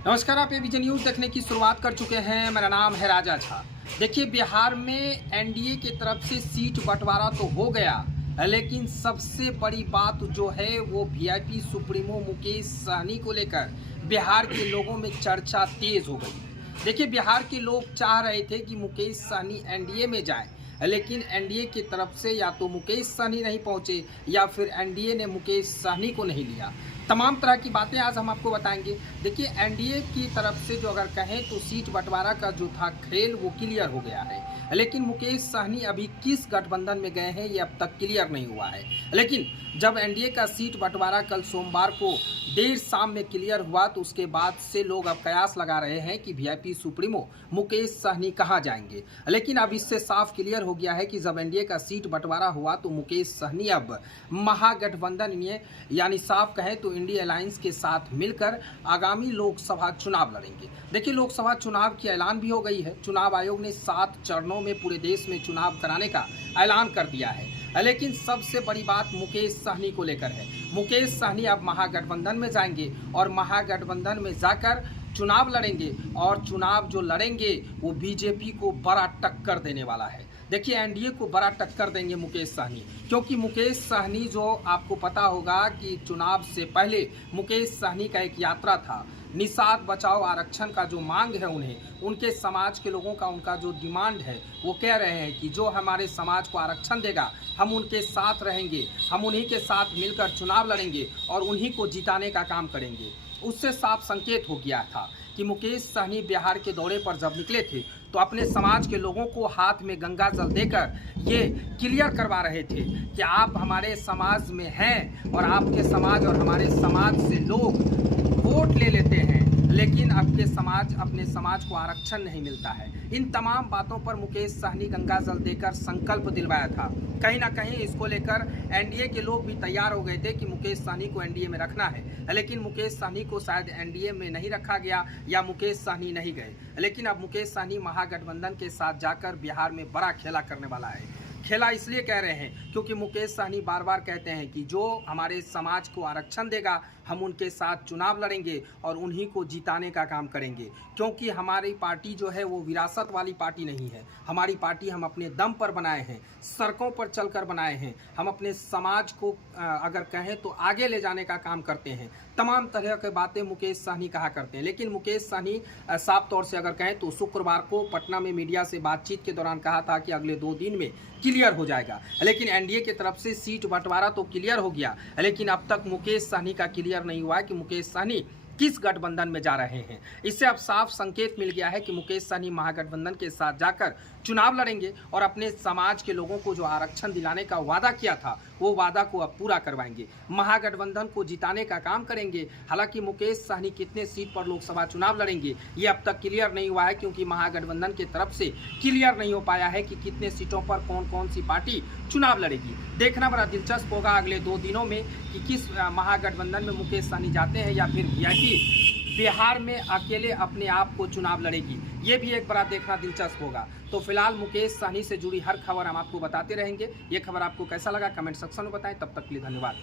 नमस्कार, आप ABP news देखने की शुरुआत कर चुके हैं। मेरा नाम है राजा झा। देखिए, बिहार में एनडीए की तरफ से सीट बंटवारा तो हो गया, लेकिन सबसे बड़ी बात जो है वो वीआईपी सुप्रीमो मुकेश सहनी को लेकर बिहार के लोगों में चर्चा तेज हो गई। देखिए, बिहार के लोग चाह रहे थे कि मुकेश सहनी एनडीए में जाए, लेकिन एनडीए की तरफ से या तो मुकेश सहनी नहीं पहुंचे या फिर एनडीए ने मुकेश सहनी को नहीं लिया। तमाम तरह की बातें आज हम आपको बताएंगे। देखिए, एनडीए की तरफ से जो अगर कहें तो सीट बंटवारा का जो था खेल वो क्लियर हो गया है, लेकिन मुकेश सहनी अभी किस गठबंधन में गए हैं ये अब तक क्लियर नहीं हुआ है। लेकिन जब एनडीए का सीट बंटवारा कल सोमवार को देर शाम में क्लियर हुआ तो उसके बाद से लोग अब कयास लगा रहे हैं कि वीआईपी सुप्रीमो मुकेश सहनी कहाँ जाएंगे। लेकिन अब इससे साफ क्लियर हो गया है कि जब एनडीए का सीट बंटवारा हुआ तो मुकेश सहनी अब महागठबंधन में यानी साफ कहें तो इंडिया अलायंस के साथ मिलकर आगामी लोकसभा चुनाव लड़ेंगे। देखिए, लोकसभा चुनाव की ऐलान भी हो गई है। चुनाव आयोग ने 7 चरणों में पूरे देश में चुनाव कराने का ऐलान कर दिया है। लेकिन सबसे बड़ी बात मुकेश सहनी को लेकर है। मुकेश सहनी अब महागठबंधन में जाएंगे और महागठबंधन में जाकर चुनाव लड़ेंगे और चुनाव जो लड़ेंगे वो बीजेपी को बड़ा टक्कर देने वाला है। देखिए, एनडीए को बड़ा टक्कर देंगे मुकेश सहनी, क्योंकि मुकेश सहनी जो आपको पता होगा कि चुनाव से पहले मुकेश सहनी का एक यात्रा था। निषाद बचाओ आरक्षण का जो मांग है उन्हें, उनके समाज के लोगों का उनका जो डिमांड है वो कह रहे हैं कि जो हमारे समाज को आरक्षण देगा हम उनके साथ रहेंगे, हम उन्हीं के साथ मिलकर चुनाव लड़ेंगे और उन्हीं को जिताने का काम करेंगे। उससे साफ संकेत हो गया था कि मुकेश सहनी बिहार के दौरे पर जब निकले थे तो अपने समाज के लोगों को हाथ में गंगा जल देकर ये क्लियर करवा रहे थे कि आप हमारे समाज में हैं और आपके समाज और हमारे समाज से लोग वोट ले लेते हैं, लेकिन आपके समाज अपने समाज को आरक्षण नहीं मिलता है। इन तमाम बातों पर मुकेश सहनी गंगा जल देकर संकल्प दिलवाया था। कहीं ना कहीं इसको लेकर एनडीए के लोग भी तैयार हो गए थे कि मुकेश सहनी को एनडीए में रखना है, लेकिन मुकेश सहनी को शायद एनडीए में नहीं रखा गया या मुकेश सहनी नहीं गए। लेकिन अब मुकेश सहनी महागठबंधन के साथ जाकर बिहार में बड़ा खेला करने वाला है। खेला इसलिए कह रहे हैं क्योंकि मुकेश सहनी बार बार कहते हैं कि जो हमारे समाज को आरक्षण देगा हम उनके साथ चुनाव लड़ेंगे और उन्हीं को जिताने का काम करेंगे, क्योंकि हमारी पार्टी जो है वो विरासत वाली पार्टी नहीं है। हमारी पार्टी हम अपने दम पर बनाए हैं, सड़कों पर चलकर बनाए हैं। हम अपने समाज को अगर कहें तो आगे ले जाने का काम करते हैं। तमाम तरह की बातें मुकेश सहनी कहा करते हैं। लेकिन मुकेश सहनी साफ तौर से अगर कहें तो शुक्रवार को पटना में मीडिया से बातचीत के दौरान कहा था कि अगले 2 दिन में क्लियर हो जाएगा। लेकिन एनडीए की तरफ से सीट बंटवारा तो क्लियर हो गया, लेकिन अब तक मुकेश सहनी का क्लियर नहीं हुआ है कि मुकेश सहनी किस गठबंधन में जा रहे हैं। इससे अब साफ संकेत मिल गया है कि मुकेश सहनी महागठबंधन के साथ जाकर चुनाव लड़ेंगे और अपने समाज के लोगों को जो आरक्षण दिलाने का वादा किया था वो वादा को अब पूरा करवाएंगे, महागठबंधन को जिताने का काम करेंगे। हालांकि मुकेश सहनी कितने सीट पर लोकसभा चुनाव लड़ेंगे ये अब तक क्लियर नहीं हुआ है, क्योंकि महागठबंधन की तरफ से क्लियर नहीं हो पाया है कि कितने सीटों पर कौन कौन सी पार्टी चुनाव लड़ेगी। देखना बड़ा दिलचस्प होगा अगले 2 दिनों में कि किस महागठबंधन में मुकेश सहनी जाते हैं या फिर वीआईपी बिहार में अकेले अपने आप को चुनाव लड़ेगी। ये भी एक बड़ा देखना दिलचस्प होगा। तो फिलहाल मुकेश सहनी से जुड़ी हर खबर हम आपको बताते रहेंगे। ये खबर आपको कैसा लगा कमेंट सेक्शन में बताएं। तब तक के लिए धन्यवाद।